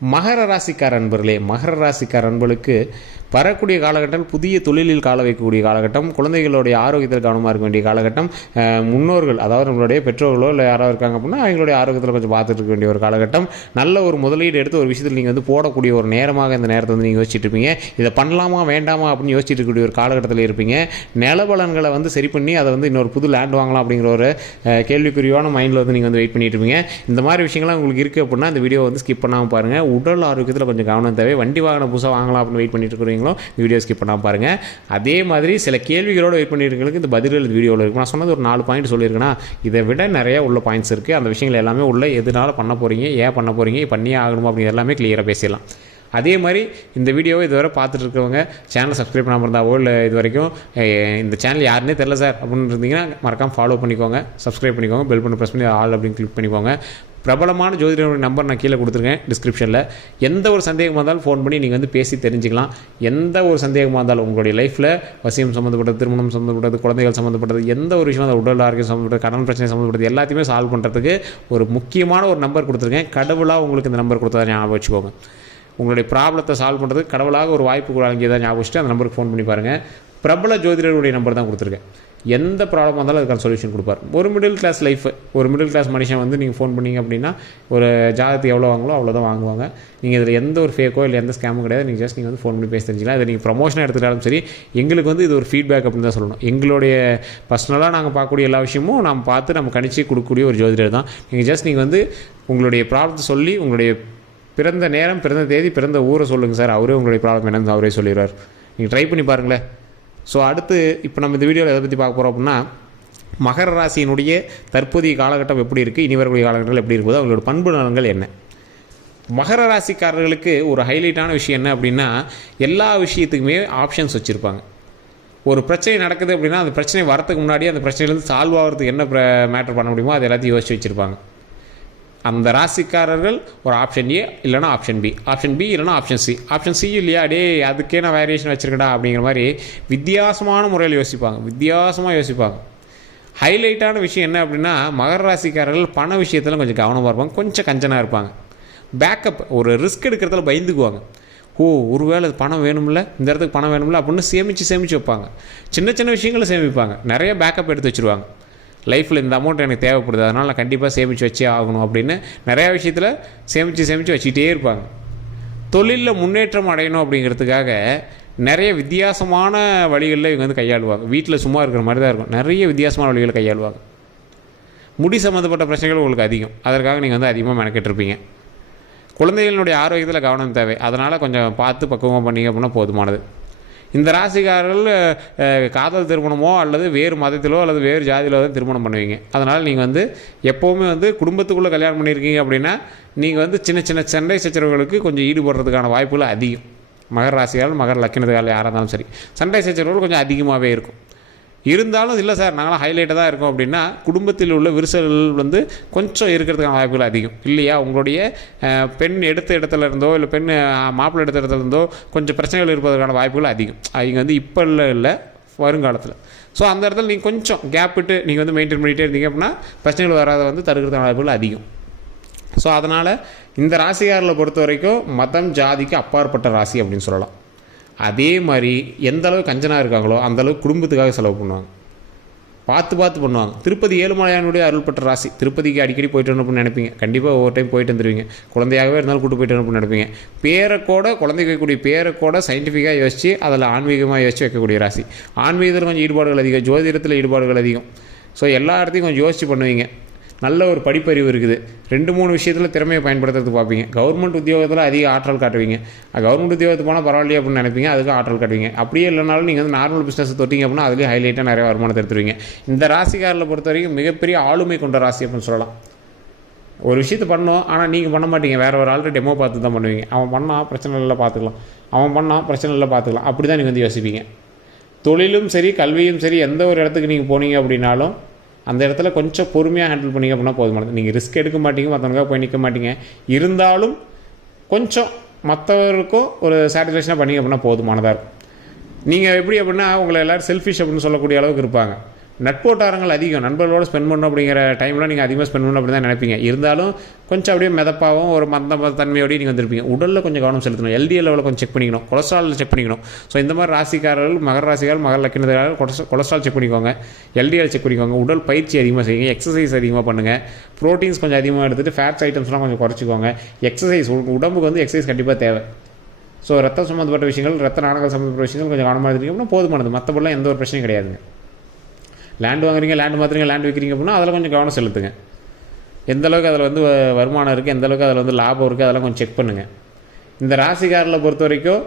மகர ராசிக்கார அன்பர்களே, மகர ராசிக்கார அன்பர்களுக்கு வரக்கூடிய காலகட்டம் புதிய தொழிலில் கால வைக்கக்கூடிய காலகட்டம், குழந்தைகளுடைய ஆரோக்கியத்தில் கவனமாக இருக்க வேண்டிய காலகட்டம், முன்னோர்கள் அதாவது நம்மளுடைய பெற்றோர்களோ இல்லை யாராவது இருக்காங்க அப்படின்னா அவங்களுடைய ஆரோக்கியத்தில் கொஞ்சம் பார்த்துட்டு இருக்க வேண்டிய ஒரு காலகட்டம், நல்ல ஒரு முதலீடு எடுத்து ஒரு விஷயத்தில் நீங்கள் போடக்கூடிய ஒரு நேரமாக இந்த நேரத்தை நீங்கள் யோசிச்சுட்டு இருப்பீங்க. இதை பண்ணலாமா வேண்டாமா அப்படின்னு யோசிச்சுட்டு இருக்கக்கூடிய ஒரு காலகட்டத்தில் இருப்பீங்க. நிலபலன்களை சரி பண்ணி அதை இன்னொரு புது லேண்ட் வாங்கலாம் அப்படிங்கிற ஒரு கேள்விக்குறியான மைண்டில் நீங்கள் வெயிட் பண்ணிட்டு இருப்பீங்க. இந்த மாதிரி விஷயங்கள்லாம் உங்களுக்கு இருக்குது அப்படின்னா இந்த வீடியோ ஸ்கிப் பண்ணாமல் பாருங்கள். உடல் ஆரோக்கியத்தில் கொஞ்சம் கவனம் தேவை. வண்டி வாகனம் புதுசாக வாங்கலாம் அப்படின்னு வெயிட் பண்ணிட்டு இருக்கிறீங்க, வீடியோ ஸ்கிப் பண்ணாமல் பாருங்கள். அதே மாதிரி சில கேள்விகளோடு வெயிட் பண்ணியிருக்கிறதுக்கு இந்த பதில்கள் வீடியோவில் இருக்கும். நான் சொன்னது ஒரு 4 பாயிண்ட் சொல்லியிருக்கேன்னா இதை விட நிறைய உள்ள பாயிண்ட்ஸ் இருக்குது. அந்த விஷயங்கள் எல்லாமே உள்ள எதனால பண்ண போகிறீங்க, ஏன் பண்ண போகிறீங்க, பண்ணியே ஆகணுமா அப்படிங்கிற எல்லாமே கிளியராக பேசிடலாம். அதே மாதிரி இந்த வீடியோவை இதுவரை பார்த்துட்டு இருக்கவங்க சேனல் சப்ஸ்கிரைப் பண்ணாமல் இருந்தாவோ இல்லை இது வரைக்கும் இந்த சேனல் யாருன்னே தெரில சார் அப்படின்னு இருந்தீங்கன்னா மறக்காமல் ஃபாலோ பண்ணிக்கோங்க, சப்ஸ்கிரைப் பண்ணிக்கோங்க, பெல் பண்ணி ப்ரெஸ் பண்ணி ஆல் அப்படின்னு கிளிக் பண்ணிக்கோங்க. பிரபலமான ஜோதிடருடைய நம்பர் நான் கீழே கொடுத்துருக்கேன் டிஸ்கிரிப்ஷனில். எந்த ஒரு சந்தேகமாக இருந்தாலும் ஃபோன் பண்ணி நீங்கள் பேசி தெரிஞ்சுக்கலாம். எந்த ஒரு சந்தேகமாக இருந்தாலும் உங்களுடைய லைஃப்பில் வசியம் சம்மந்தப்பட்டது, திருமணம் சம்மந்தப்பட்டது, குழந்தைகள் சம்மந்தப்பட்டது, எந்த ஒரு விஷயம் உடல் ஆரோக்கியம் சம்மந்தப்பட்டது, கடன் பிரச்சனை சம்மந்தப்பட்டது எல்லாத்தையுமே சால்வ் பண்ணுறதுக்கு ஒரு முக்கியமான ஒரு நம்பர் கொடுத்துருக்கேன். கடவுளாக உங்களுக்கு இந்த நம்பர் கொடுத்தா ஞாபகம் வச்சுக்கோங்க. உங்களுடைய ப்ராப்ளத்தை சால்வ் பண்ணுறதுக்கு கடவுளாக ஒரு வாய்ப்பு வாங்கியதான் ஞாபகம் வச்சுட்டு அந்த நம்பருக்கு ஃபோன் பண்ணி பாருங்கள். பிரபல ஜோதிடருடைய நம்பர் தான் கொடுத்துருக்கேன். எந்த ப்ராப்ளமாக இருந்தாலும் அதுக்கான சொல்யூஷன் கொடுப்பார். ஒரு மிடில் கிளாஸ் லைஃப், ஒரு மிடில் கிளாஸ் மனுஷன் நீங்கள் ஃபோன் பண்ணிங்க அப்படின்னா ஒரு ஜாதகத்துக்கு எவ்வளோ வாங்கலோ அவ்வளோதான் வாங்குவாங்க. நீங்கள் இதில் எந்த ஒரு ஃபேக்கோ இல்லை எந்த ஸ்கேமும் கிடையாது. நீங்கள் ஜஸ்ட் நீங்கள் ஃபோன் பண்ணி பேசி தெரிஞ்சிக்கலாம். இதை நீங்கள் ப்ரமோஷனாக எடுத்துக்கிட்டாலும் சரி, எங்களுக்கு இது ஒரு ஃபீட்பேக் அப்படின்னு தான் சொல்லணும். எங்களுடைய பர்சனலாக நாங்கள் பார்க்கக்கூடிய எல்லா விஷயமும் நம்ம பார்த்து நம்ம கணிச்சு கொடுக்கக்கூடிய ஒரு ஜோதிடர் தான். நீங்கள் ஜஸ்ட் நீங்கள் உங்களுடைய ப்ராப்ளத்தை சொல்லி உங்களுடைய பிறந்த நேரம், பிறந்த தேதி, பிறந்த ஊரை சொல்லுங்கள் சார், அவரே உங்களுடைய ப்ராப்ளம் என்னன்னு அவரே சொல்லிடுவார். நீங்கள் ட்ரை பண்ணி பாருங்களேன். ஸோ அடுத்து இப்போ நம்ம இந்த வீடியோவில் எதை பற்றி பார்க்க போகிறோம் அப்படின்னா மகர ராசியினுடைய தற்போதைய காலகட்டம் எப்படி இருக்குது, இனி வரக்கூடிய காலகட்டங்கள் எப்படி இருக்கும்போது அவங்களோட பண்பு நலன்கள் என்ன. மகர ராசிக்காரர்களுக்கு ஒரு ஹைலைட்டான விஷயம் என்ன அப்படின்னா எல்லா விஷயத்துக்குமே ஆப்ஷன்ஸ் வச்சுருப்பாங்க. ஒரு பிரச்சனை நடக்குது அப்படின்னா அந்த பிரச்சனை வரத்துக்கு முன்னாடி அந்த பிரச்சனையிலேருந்து சால்வ் ஆகிறதுக்கு என்ன மேட்டர் பண்ண முடியுமோ அது எல்லாத்தையும் யோசிச்சு வச்சுருப்பாங்க. அந்த ராசிக்காரர்கள் ஒரு ஆப்ஷன் ஏ இல்லைனா ஆப்ஷன் பி, ஆப்ஷன் பி இல்லைனா ஆப்ஷன் சி, ஆப்ஷன் சி இல்லையா டே அதுக்கே நான் வேரியேஷன் வச்சுருக்கேன்டா அப்படிங்கிற மாதிரி வித்தியாசமான முறையில் யோசிப்பாங்க, வித்தியாசமாக யோசிப்பாங்க. ஹைலைட்டான விஷயம் என்ன அப்படின்னா மகர ராசிக்காரர்கள் பண விஷயத்தில் கொஞ்சம் கவனமாக இருப்பாங்க, கொஞ்சம் கஞ்சனாக இருப்பாங்க. பேக்கப் ஒரு ரிஸ்க் எடுக்கிறதுல பயந்துக்குவாங்க. ஒருவேளை பணம் வேணும்ல, இந்த இடத்துக்கு பணம் வேணும்ல அப்படின்னு சேமித்து வைப்பாங்க. சின்ன சின்ன விஷயங்களை சேமிப்பாங்க, நிறைய பேக்கப் எடுத்து வச்சுருவாங்க. லைஃப்பில் இந்த அமௌண்ட் எனக்கு தேவைப்படுது, அதனால் நான் கண்டிப்பாக சேமித்து வச்சே ஆகணும் அப்படின்னு நிறையா விஷயத்தில் சேமித்து வச்சுக்கிட்டே இருப்பாங்க. தொழிலில் முன்னேற்றம் அடையணும் அப்படிங்கிறதுக்காக நிறைய வித்தியாசமான வழிகளில் இவங்க கையாளுவாங்க. வீட்டில் சும்மா இருக்கிற மாதிரி தான் இருக்கும், நிறைய வித்தியாசமான வழிகளை கையாளுவாங்க. முடி சம்மந்தப்பட்ட பிரச்சனைகள் உங்களுக்கு அதிகம், அதற்காக நீங்கள் அதிகமாக மெனக்கெட்டிருப்பீங்க. குழந்தைகளுடைய ஆரோக்கியத்தில் கவனம் தேவை, அதனால் கொஞ்சம் பார்த்து பக்குவமாக பண்ணிங்க அப்படின்னா போதுமானது. இந்த ராசிக்காரர்கள் காதல் திருமணமோ அல்லது வேறு மதத்திலோ அல்லது வேறு ஜாதியிலோ தான் திருமணம் பண்ணுவீங்க. அதனால் நீங்கள் எப்போவுமே குடும்பத்துக்குள்ளே கல்யாணம் பண்ணியிருக்கீங்க அப்படின்னா நீங்கள் சின்ன சின்ன சண்டை சச்சரவுகளுக்கு கொஞ்சம் ஈடுபடுறதுக்கான வாய்ப்புகள் அதிகம். மகர ராசிக்காரர்கள், மகர லக்கினத்துக்காரர்கள் யாராக இருந்தாலும் சரி, சண்டை சச்சரவுகள் கொஞ்சம் அதிகமாகவே இருக்கும். இருந்தாலும் இல்லை சார் நாங்களாம் ஹைலைட்டாக தான் இருக்கோம் அப்படின்னா குடும்பத்தில் உள்ள விரிசல்கள் கொஞ்சம் இருக்கிறதுக்கான வாய்ப்புகள் அதிகம் இல்லையா. உங்களுடைய பெண் எடுத்த இடத்துல இருந்தோ இல்லை பெண் மாப்பிள்ளை எடுத்த இடத்துல இருந்தோ கொஞ்சம் பிரச்சனைகள் இருப்பதற்கான வாய்ப்புகள் அதிகம். அவங்க இப்போ இல்லை வருங்காலத்தில். ஸோ அந்த இடத்துல நீங்கள் கொஞ்சம் கேப் விட்டு நீங்கள் மெயின்டைன் பண்ணிகிட்டே இருந்தீங்க அப்படின்னா பிரச்சனைகள் வராத தடுக்கிறதுக்கான வாய்ப்புகள் அதிகம். ஸோ அதனால் இந்த ராசிக்காரர்களை பொறுத்த வரைக்கும் மதம் ஜாதிக்கு அப்பாற்பட்ட ராசி அப்படின்னு சொல்லலாம். அதே மாதிரி எந்த அளவுக்கு கஞ்சனாக இருக்காங்களோ அந்தளவுக்கு குடும்பத்துக்காக செலவு பண்ணுவாங்க, பார்த்து பண்ணுவாங்க. திருப்பதி ஏழுமலையானுடைய அருள்பட்ட ராசி. திருப்பதிக்கு அடிக்கடி போயிட்டு வரணும்னு நினைப்பீங்க, கண்டிப்பாக ஒவ்வொரு டைம் போயிட்டு வந்துடுவீங்க. குழந்தையாகவே இருந்தாலும் கூட்டு போயிட்டு வரணும்னு நினைப்பீங்க. குழந்தை வைக்கக்கூடிய பேரைக்கூட சயின்டிஃபிக்காக யோசித்து அதில் ஆன்மீகமாக யோசித்து வைக்கக்கூடிய ராசி. ஆன்மீகத்தில் கொஞ்சம் ஈடுபாடுகள் அதிகம், ஜோதிடத்தில் ஈடுபாடுகள் அதிகம். ஸோ எல்லா இடத்தையும் கொஞ்சம் யோசித்து பண்ணுவீங்க. நல்ல ஒரு படிப்பறிவு இருக்குது. 2-3 விஷயத்தில் திறமையை பயன்படுத்துறதுக்கு பார்ப்பீங்க. கவர்மெண்ட் உத்தியோகத்தில் அதிக ஆற்றல் காட்டுவீங்க. கவர்மெண்ட் உத்தியோகத்துக்கு போனால் பரவாயில்லையே அப்படின்னு நினைப்பீங்க, அதுக்கு ஆற்றல் காட்டுவீங்க. அப்படியே இல்லைனாலும் நீங்கள் நார்மல் பிஸ்னஸ் தொட்டிங்க அப்படின்னா அதுலேயும் ஹைலைட்டாக நிறைய வருமானத்தை எடுத்துருவீங்க. இந்த ராசிக்காரில் பொறுத்த வரைக்கும் மிகப்பெரிய ஆளுமை கொண்ட ராசி அப்படின்னு சொல்லலாம். ஒரு விஷயத்தை பண்ணோம், ஆனால் நீங்கள் பண்ண மாட்டீங்க, வேறு ஒரு ஆள்கிட்ட டெமோ பார்த்து தான் பண்ணுவீங்க. அவன் பண்ணால் பிரச்சனை இல்லை பார்த்துக்கலாம், அவன் பண்ணால் பிரச்சனை இல்லை பார்த்துக்கலாம், அப்படி தான் நீங்கள் யோசிப்பீங்க. தொழிலும் சரி கல்வியும் சரி எந்த ஒரு இடத்துக்கு நீங்கள் போனீங்க அப்படின்னாலும் அந்த இடத்துல கொஞ்சம் பொறுமையாக ஹேண்டில் பண்ணிங்க அப்படின்னா போதுமானது. நீங்கள் ரிஸ்க் எடுக்க மாட்டீங்க, மற்றவங்களுக்காக போய் நிற்க மாட்டீங்க. இருந்தாலும் கொஞ்சம் மற்றவருக்கும் ஒரு சாட்டிஸ்ஃபேக்ஷனாக பண்ணிங்க அப்படின்னா போதுமானதாக இருக்கும். நீங்கள் எப்படி அப்படின்னா உங்களை எல்லோரும் செல்ஃபிஷ் அப்படின்னு சொல்லக்கூடிய அளவுக்கு இருப்பாங்க. நட்போட்டாரங்கள் அதிகம். நண்பர்களோடு ஸ்பெண்ட் பண்ணணும் அப்படிங்கிற டைமில் நீங்கள் அதிகமாக ஸ்பெண்ட் பண்ணணும் அப்படி தான் நினைப்பீங்க. இருந்தாலும் கொஞ்சம் அப்படியே மிதப்பாகவும் ஒரு மந்த தன்மையோடய நீங்கள் வந்திருப்பீங்க. உடலில் கொஞ்சம் கவனம் செலுத்தணும். LDL லெவலில் கொஞ்சம் செக் பண்ணிக்கணும். கொலஸ்ட்ரால் செக் பண்ணிக்கணும். ஸோ இந்த மாதிரி ராசிக்காரர்கள், மகர ராசிக்காரர்கள், மகர லக்கினக்காரர்கள் கொலஸ்ட்ரால் செக் பண்ணிக்கோங்க, LDL செக் பண்ணிக்கோங்க. உடல் பயிற்சி அதிகமாக செய்யுங்க, எக்ஸசைஸ் அதிகமாக பண்ணுங்கள், ப்ரோட்டீன்ஸ் கொஞ்சம் அதிகமாக எடுத்துகிட்டு ஃபேட்ஸ் ஐட்டம்ஸ்லாம் கொஞ்சம் குறைச்சிக்கோங்க. எக்ஸசைஸ், உடம்புக்கு வந்து எக்ஸசைஸ் கண்டிப்பாக தேவை. ஸோ ரத்தம் சம்மந்தப்பட்ட விஷயங்கள், ரத்த நாணங்கள் சம்மந்தப்பட்ட விஷயங்கள் கொஞ்சம் கவனமாக எடுத்துக்கிங்க அப்படின்னா போதுமானது. மற்றபடிலாம் எந்த ஒரு பிரச்சனையும் கிடையாதுங்க. லேண்ட் வாங்குறீங்க, லேண்ட் மாற்றுறீங்க, லேண்ட் விற்கிறீங்க அப்படின்னா அதில் கொஞ்சம் கவனம் செலுத்துங்க. எந்தளவுக்கு அதில் வந்து வருமானம் இருக்குது, எந்தளவுக்கு அதில் வந்து லாபம் இருக்குது, அதெல்லாம் கொஞ்சம் செக் பண்ணுங்கள். இந்த ராசிக்காரில் பொறுத்த வரைக்கும்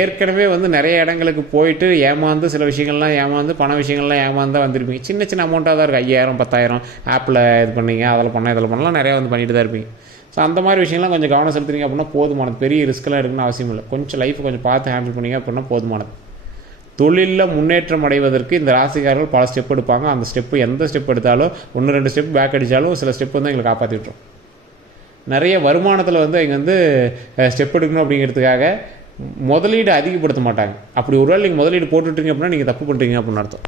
ஏற்கனவே வந்து நிறைய இடங்களுக்கு போயிட்டு ஏமாந்து, சில விஷயங்கள்லாம் ஏமாந்து, பண விஷயங்கள்லாம் ஏமாந்து தான் வந்திருப்பீங்க. சின்ன சின்ன அமௌண்ட்டாக தான் இருக்குது. 5000 10,000 ஆப்பில் இது பண்ணீங்க, அதில் பண்ண இதில் பண்ணலாம், நிறையா வந்து பண்ணிட்டு தான் இருப்பீங்க. ஸோ அந்த மாதிரி விஷயங்கள்லாம் கொஞ்சம் கவனம் செலுத்துறீங்க அப்படின்னா போதுமானது. பெரிய ரிஸ்க்கெலாம் இருக்குன்னு அவசியம் இல்லை. கொஞ்சம் லைஃப்பை கொஞ்சம் பார்த்து ஹேண்டில் பண்ணிங்க அப்படின்னா போதுமானது. தொழிலில் முன்னேற்றம் அடைவதற்கு இந்த ராசிக்காரர்கள் பல ஸ்டெப் எடுப்பாங்க. அந்த ஸ்டெப்பு எந்த ஸ்டெப் எடுத்தாலும் 1-2 ஸ்டெப் பேக் அடித்தாலும் சில ஸ்டெப் வந்து எங்களை காப்பாற்றிட்டுரும். நிறைய வருமானத்தில் வந்து இங்கே வந்து ஸ்டெப் எடுக்கணும் அப்படிங்கிறதுக்காக முதலீடு அதிகப்படுத்த மாட்டாங்க. அப்படி ஒரு வேளை நீங்கள் முதலீடு போட்டுட்டீங்க அப்படின்னா நீங்கள் தப்பு பண்ணுறீங்க அப்படின்னு அர்த்தம்.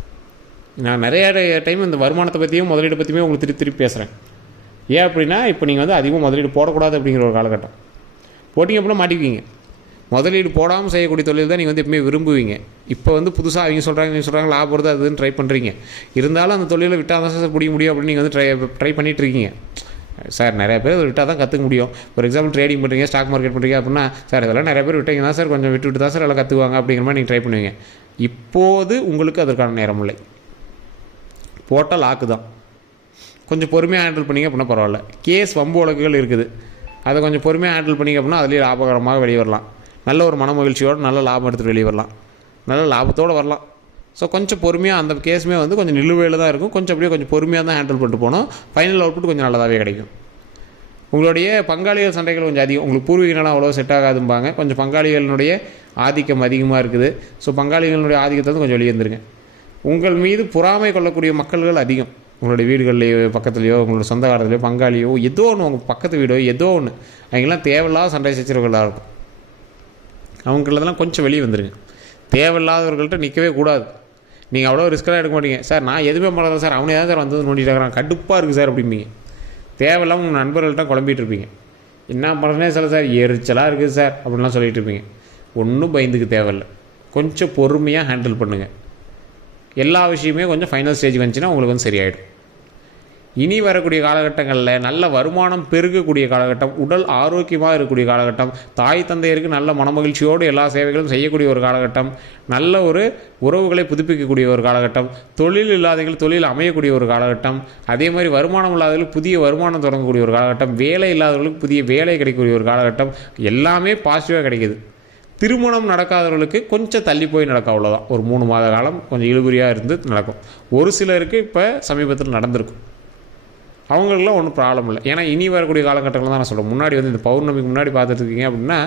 நான் நிறைய டைம் இந்த வருமானத்தை பற்றியும் முதலீடு பற்றியுமே உங்களுக்கு திருப்பி பேசுகிறேன். ஏன் அப்படின்னா இப்போ நீங்கள் வந்து அதிகமாக முதலீடு போடக்கூடாது அப்படிங்கிற ஒரு காலகட்டம். போட்டிங்க அப்படின்னா மாட்டிக்குவீங்க. முதலீடு போடாமல் செய்யக்கூடிய தொழில் தான் நீங்கள் வந்து எப்பவுமே விரும்புவீங்க. இப்போ வந்து புதுசாக அவங்க சொல்கிறாங்க லாபம் வருது அதுன்னு ட்ரை பண்ணுறீங்க. இருந்தாலும் அந்த தொழிலை விட்டால் தான் சார் பிடிக்க முடியும் அப்படின்னு நீங்கள் வந்து ட்ரை பண்ணிகிட்ருக்கீங்க. சார் நிறைய பேர் விட்டால் தான் கற்றுக்க முடியும். ஒரு எக்ஸாம்பிள் ட்ரேடிங் பண்ணுறீங்க, ஸ்டாக் மார்க்கெட் பண்ணுறீங்க அப்படின்னா சார் இதெல்லாம் நிறைய பேர் விட்டீங்க தான் சார், கொஞ்சம் விட்டு தான் சார் எல்லாம் கற்றுக்குவாங்க அப்படிங்கிற மாதிரி நீங்கள் ட்ரை பண்ணுவீங்க. இப்போது உங்களுக்கு அதற்கான நேரம் இல்லை. போட்டால் லாக்கு தான். கொஞ்சம் பொறுமையாக ஹேண்டில் பண்ணிங்க அப்படின்னா பரவாயில்ல. கேஸ் வம்பு வழக்குகள் இருக்குது, அதை கொஞ்சம் பொறுமையாக ஹேண்டில் பண்ணிங்க அப்படின்னா அதுலேயே லாபகரமாக வெளியே வரலாம். நல்ல ஒரு மன மகிழ்ச்சியோடு நல்ல லாபம் எடுத்துகிட்டு வெளியே வரலாம், நல்ல லாபத்தோடு வரலாம். ஸோ கொஞ்சம் பொறுமையாக அந்த கேஸுமே வந்து கொஞ்சம் நிலுவையில் தான் இருக்கும். கொஞ்சம் அப்படியே கொஞ்சம் பொறுமையாக தான் ஹேண்டில் பண்ணிட்டு போனோம். ஃபைனல் அவுட்புட் கொஞ்சம் நல்லதாகவே கிடைக்கும். உங்களுடைய பங்காளிகள் சண்டைகள் கொஞ்சம் அதிகம். உங்களுக்கு பூர்வீகனால அவ்வளோ செட் ஆகாதும்பாங்க. கொஞ்சம் பங்காளிகளினுடைய ஆதிக்கம் அதிகமாக இருக்குது. ஸோ பங்காளிகளுடைய ஆதிக்கத்தை வந்து கொஞ்சம் வெளியே வந்துருங்க. உங்கள் மீது பொறாமை கொள்ளக்கூடிய மக்கள்கள் அதிகம். உங்களுடைய வீடுகள்லையோ பக்கத்துலையோ உங்களோட சொந்த காலத்துலையோ பங்காளியோ ஏதோ ஒன்று, உங்கள் பக்கத்து வீடோ ஏதோ ஒன்று, அவங்கெல்லாம் தேவையில்லாத சண்டை சச்சரவுகளாக இருக்கும். அவங்களதெல்லாம் கொஞ்சம் வெளியே வந்துடுங்க. தேவையில்லாதவர்கள்ட்ட நிற்கவே கூடாது. நீங்கள் அவ்வளோ ரிஸ்க்கெல்லாம் எடுக்க மாட்டீங்க. சார் நான் எதுவுமே பண்ணல சார், அவனே தான் சார் வந்து நோண்டிட்டு இருக்கிறான், கடுப்பாக இருக்குது சார் அப்படிம்பீங்க. தேவையில்லாமல் உங்கள் நண்பர்கள்ட்ட குழம்பிட்டு இருப்பீங்க. என்ன பண்ணுறேனே சொல்ல சார், எரிச்சலாக இருக்குது சார் அப்படின்லாம் சொல்லிட்டு இருப்பீங்க. ஒன்றும் பயந்துக்கு தேவையில்லை. கொஞ்சம் பொறுமையாக ஹேண்டில் பண்ணுங்கள். எல்லா விஷயமே கொஞ்சம் ஃபைனல் ஸ்டேஜ் வந்துச்சுன்னா உங்களுக்கு வந்து சரியாயிடும். இனி வரக்கூடிய காலகட்டங்களில் நல்ல வருமானம் பெருகக்கூடிய காலகட்டம், உடல் ஆரோக்கியமாக இருக்கக்கூடிய காலகட்டம், தாய் தந்தையருக்கு நல்ல மனமகிழ்ச்சியோடு எல்லா சேவைகளும் செய்யக்கூடிய ஒரு காலகட்டம், நல்ல ஒரு உறவுகளை புதுப்பிக்கக்கூடிய ஒரு காலகட்டம், தொழில் இல்லாதவர்கள் தொழில் அமையக்கூடிய ஒரு காலகட்டம், அதே மாதிரி வருமானம் இல்லாதவர்களுக்கு புதிய வருமானம் தொடங்கக்கூடிய ஒரு காலகட்டம், வேலை இல்லாதவர்களுக்கு புதிய வேலை கிடைக்கக்கூடிய ஒரு காலகட்டம், எல்லாமே பாசிட்டிவாக கிடைக்கிது. திருமணம் நடக்காதவர்களுக்கு கொஞ்சம் தள்ளி போய் நடக்கும், அவ்வளோதான். ஒரு 3 மாத காலம் கொஞ்சம் இழுபறியாக இருந்து நடக்கும். ஒரு சிலருக்கு இப்போ சமீபத்தில் நடந்திருக்கும். அவங்களுக்குலாம் ஒன்றும் ப்ராப்ளம் இல்லை. ஏன்னா இனி வரக்கூடிய காலகட்டங்கள் தான் நான் சொல்கிறேன். முன்னாடி வந்து இந்த பௌர்ணமிக்கு முன்னாடி பார்த்துட்ருக்கீங்க அப்படின்னா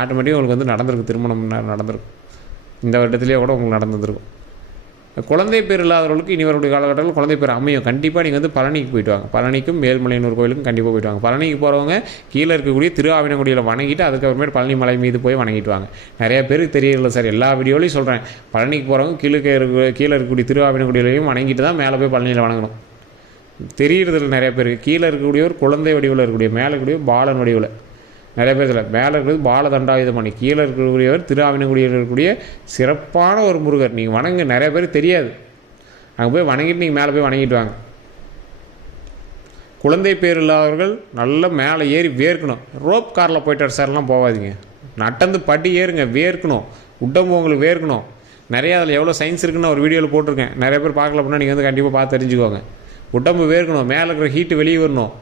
ஆட்டோமேட்டிக்காக உங்களுக்கு வந்து நடந்திருக்கு, திருமணம் நடந்திருக்கும். இந்த வருடத்துலேயே கூட உங்களுக்கு நடந்துருக்கும். குழந்தை பேர் இல்லாதவர்களுக்கு இனி வரக்கூடிய காலகட்டத்தில் குழந்தை பேர் அமையும். கண்டிப்பாக நீங்கள் வந்து பழனிக்கு போயிட்டு வாங்க. பழனிக்கும் மேல்மலையனூர் கோயிலுக்கும் கண்டிப்பாக போயிட்டு வாங்க. பழனிக்கு போகிறவங்க கீழே இருக்கக்கூடிய திருஆவினங்குடியில் வணங்கிட்டு அதுக்கப்புறமேட்டு பழனி மலை மீது போய் வணங்கிட்டு வாங்க. நிறைய பேருக்கு தெரியல சார், எல்லா வீடியோலையும் சொல்கிறேன். பழனிக்கு போகிறவங்க கீழே இருக்கக்கூடிய திருஆவினங்குடியிலையும் வணங்கிட்டு தான் மேலே போய் பழனியில் வணங்கணும். தெரிகிறதில்ல நிறைய பேருக்கு. கீழே இருக்கக்கூடிய ஒரு குழந்தை வடிவில் இருக்கக்கூடிய, மேலே இருக்கக்கூடிய பாலன் வடிவில் நிறைய பேர் இல்லை. மேலே இருக்கிறது பால தண்டாயுதமணி, கீழே இருக்கக்கூடியவர் திருஆவினங்குடியில் இருக்கக்கூடிய சிறப்பான ஒரு முருகர். நீங்கள் வணங்க, நிறைய பேருக்கு தெரியாது. அங்கே போய் வணங்கிட்டு நீங்கள் மேலே போய் வணங்கிட்டு வாங்க. குழந்தை பேர் இல்லாதவர்கள் நல்லா மேலே ஏறி வேர்க்கணும். ரோப் காரில் போயிட்டார் சார்லாம் போகாதீங்க. நடந்து படி ஏறுங்க, வேர்க்கணும். உடம்பு உங்களுக்கு வேர்க்கணும். நிறையா அதில் எவ்வளோ சயின்ஸ் இருக்குன்னு ஒரு வீடியோவில் போட்டிருக்கேன். நிறைய பேர் பார்க்கல அப்படின்னா நீங்கள் வந்து கண்டிப்பாக பார்த்து தெரிஞ்சுக்கோங்க. உடம்பு வேர்க்கணும், மேலே இருக்கிற ஹீட்டு வெளியே வரணும்.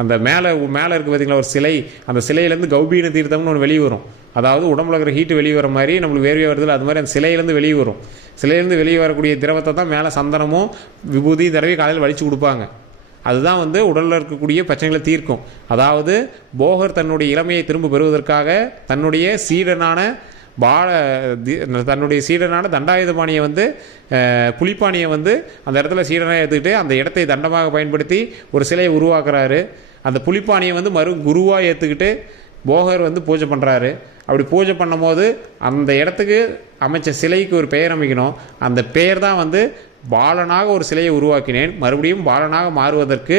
அந்த மேலே இருக்குது பார்த்திங்களா ஒரு சிலை, அந்த சிலையிலேருந்து கௌபீன தீர்த்தம்னு ஒன்று வெளியே வரும். அதாவது உடம்புல இருக்கிற ஹீட்டு வெளியே வர மாதிரி நம்மளுக்கு வேர்வையாக வருதில்ல, அது மாதிரி அந்த சிலையிலேருந்து வெளியே வரும். சிலையிலேருந்து வெளியே வரக்கூடிய திரவத்தை தான் மேலே சந்தனமும் விபூதி தடவை காலையில் வலிச்சு கொடுப்பாங்க. அதுதான் வந்து உடலில் இருக்கக்கூடிய பிரச்சனைகளை தீர்க்கும். அதாவது போகர் தன்னுடைய இளமையை திரும்ப பெறுவதற்காக தன்னுடைய சீடனான தண்டாயுதபாணியை வந்து புலிப்பாணியை வந்து அந்த இடத்துல சீடனாக எடுத்துக்கிட்டு அந்த இடத்தை தண்டமாக பயன்படுத்தி ஒரு சிலையை உருவாக்குறாரு. அந்த புலிப்பாணியை வந்து குருவாக ஏற்றுக்கிட்டு போகர் வந்து பூஜை பண்ணுறாரு. அப்படி பூஜை பண்ணும் போது அந்த இடத்துக்கு அமைச்ச சிலைக்கு ஒரு பெயர் அமைக்கணும். அந்த பெயர் தான் வந்து பாலனாக ஒரு சிலையை உருவாக்கினேன், மறுபடியும் பாலனாக மாறுவதற்கு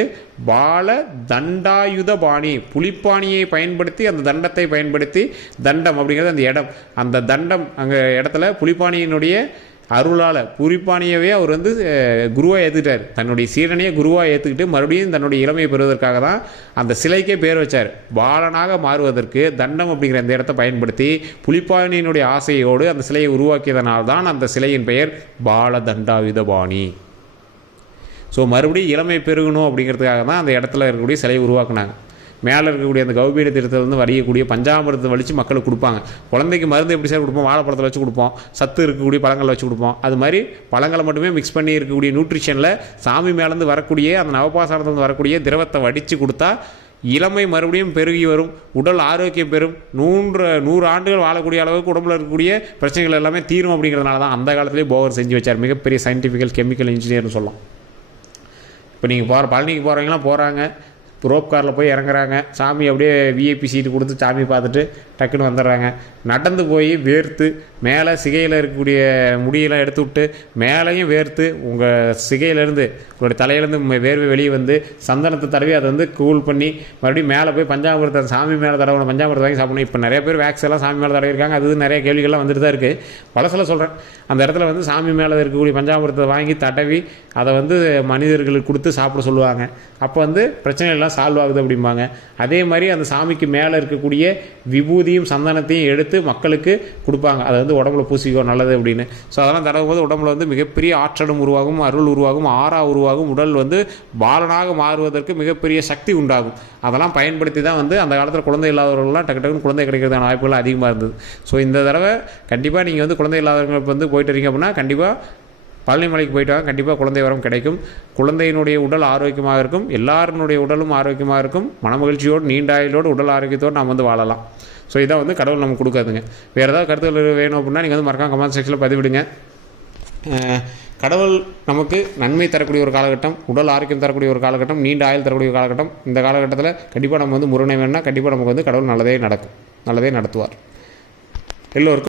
பால தண்டாயுத பாணி, புலிப்பாணியை பயன்படுத்தி அந்த தண்டத்தை பயன்படுத்தி, தண்டம் அப்படிங்கிறது அந்த இடம், அந்த தண்டம் அங்கே இடத்துல புலிப்பாணியினுடைய அருளால் புலிப்பாணியவே அவர் வந்து குருவாக ஏற்றுக்கிட்டார். தன்னுடைய சீடனையே குருவாக ஏற்றுக்கிட்டு மறுபடியும் தன்னுடைய இளமையை பெறுவதற்காக தான் அந்த சிலைக்கே பேர் வச்சார். பாலனாக மாறுவதற்கு தண்டம் அப்படிங்கிற அந்த இடத்தை பயன்படுத்தி புலிப்பாணியினுடைய ஆசையோடு அந்த சிலையை உருவாக்கியதனால்தான் அந்த சிலையின் பெயர் பால தண்டாயுதபாணி. ஸோ மறுபடியும் இளமை பெருகணும் அப்படிங்கிறதுக்காக தான் அந்த இடத்துல இருக்கக்கூடிய சிலையை உருவாக்குனாங்க. மேலே இருக்கக்கூடிய அந்த கௌபீட தீர்த்தத்துலேருந்து வரையக்கூடிய பஞ்சாமிரத்தை வலித்து மக்களுக்கு கொடுப்பாங்க. குழந்தைக்கு மருந்து எப்படி சார் கொடுப்போம்? வாழைப்பழத்தில் வச்சு கொடுப்போம், சத்து இருக்கக்கூடிய பழங்களை வச்சு கொடுப்போம். அது மாதிரி பழங்களை மட்டுமே மிக்ஸ் பண்ணி இருக்கக்கூடிய நியூட்ரிஷனில் சாமி மேலேருந்து வரக்கூடிய அந்த நவபாசாரத்துலேருந்து வரக்கூடிய திரவத்தை வடித்து கொடுத்தா இளமை மறுபடியும் பெருகி வரும், உடல் ஆரோக்கியம் பெறும், 100 ஆண்டுகள் வாழக்கூடிய அளவுக்கு உடம்புல இருக்கக்கூடிய பிரச்சனைகள் எல்லாமே தீரும். அப்படிங்கிறதுனால தான் அந்த காலத்திலே போகர் செஞ்சு வச்சார். மிகப்பெரிய சயின்டிஃபிக்கல் கெமிக்கல் இன்ஜினியர்னு சொல்லலாம். இப்போ நீங்கள் பழனிக்கு போகிறவங்களாம் போகிறாங்க, ரோப் காரில் போய் இறங்குறாங்க, சாமி அப்படியே விஐபி சீட்டு கொடுத்து சாமி பார்த்துட்டு டக்குன்னு வந்துடுறாங்க. நடந்து போய் வேர்த்து மேலே சிகையில் இருக்கக்கூடிய முடியெல்லாம் எடுத்து விட்டு மேலேயும் வேர்த்து உங்கள் சிகையிலேருந்து உங்களுடைய தலையிலேருந்து வேர்வை வெளியே வந்து சந்தனத்தை தடவி அதை வந்து கூல் பண்ணி மறுபடியும் மேலே போய் பஞ்சாமிரத்தை சாமி மேலே தடவை பஞ்சாமிரத்தை வாங்கி சாப்பிடணும். இப்போ நிறைய பேர் வேக்ஸ் எல்லாம் சாமி மேலே தடவிருக்காங்க. அது நிறைய கேள்விகள்லாம் வந்துட்டு தான் இருக்குது. பழசில் சொல்கிறேன், அந்த இடத்துல வந்து சாமி மேலே இருக்கக்கூடிய பஞ்சாமிரத்தை வாங்கி தடவி அதை வந்து மனிதர்களுக்கு கொடுத்து சாப்பிட சொல்லுவாங்க. அப்போ வந்து பிரச்சனைகள்லாம் சால்வ் ஆகுது அப்படிம்பாங்க. அதே மாதிரி அந்த சாமிக்கு மேலே இருக்கக்கூடிய விபூதியும் சந்தனத்தையும் எடுத்து மக்களுக்கு கொடுப்பாங்க. அதை வந்து உடம்புல பூசிக்கோ நல்லது அப்படின்னு. ஸோ அதெல்லாம் தடவும் போது உடம்புல வந்து மிகப்பெரிய ஆற்றலும் உருவாகும், அருள் உருவாகும், ஆறா உருவாகும், உடல் வந்து பாலனாக மாறுவதற்கு மிகப்பெரிய சக்தி உண்டாகும். அதெல்லாம் பயன்படுத்தி தான் வந்து அந்த காலத்தில் குழந்தை இல்லாதவர்கள்லாம் டக்குன்னு குழந்தை கிடைக்கிறதான வாய்ப்புகள் அதிகமாக இருந்தது. ஸோ இந்த தடவை கண்டிப்பாக நீங்கள் வந்து குழந்தை இல்லாதவங்களுக்கு வந்து போயிட்டு இருக்கீங்க அப்படின்னா கண்டிப்பாக பழனி மலைக்கு போயிட்டு வாங்க, கண்டிப்பாக குழந்தை வரம் கிடைக்கும். குழந்தையினுடைய உடல் ஆரோக்கியமாக இருக்கும், எல்லாருடைய உடலும் ஆரோக்கியமாக இருக்கும். மனமகிழ்ச்சியோடு நீண்ட ஆயுளோடு உடல் ஆரோக்கியத்தோடு நாம் வந்து வாழலாம். ஸோ இதான் வந்து கடவுள் நமக்கு கொடுக்காதுங்க. வேறு ஏதாவது கருத்துக்கள் வேணும் அப்படின்னா நீங்கள் வந்து மறக்காம கமெண்ட் செக்ஷனில் பதிவிடுங்க. கடவுள் நமக்கு நன்மை தரக்கூடிய ஒரு காலகட்டம், உடல் ஆரோக்கியம் தரக்கூடிய ஒரு காலகட்டம், நீண்ட ஆயுள் தரக்கூடிய ஒரு காலகட்டம். இந்த காலகட்டத்தில் கண்டிப்பாக நம்ம வந்து முருகனை வேணும்னா கண்டிப்பாக நமக்கு வந்து கடவுள் நல்லதே நடக்கும், நல்லதே நடத்துவார். எல்லோருக்கும்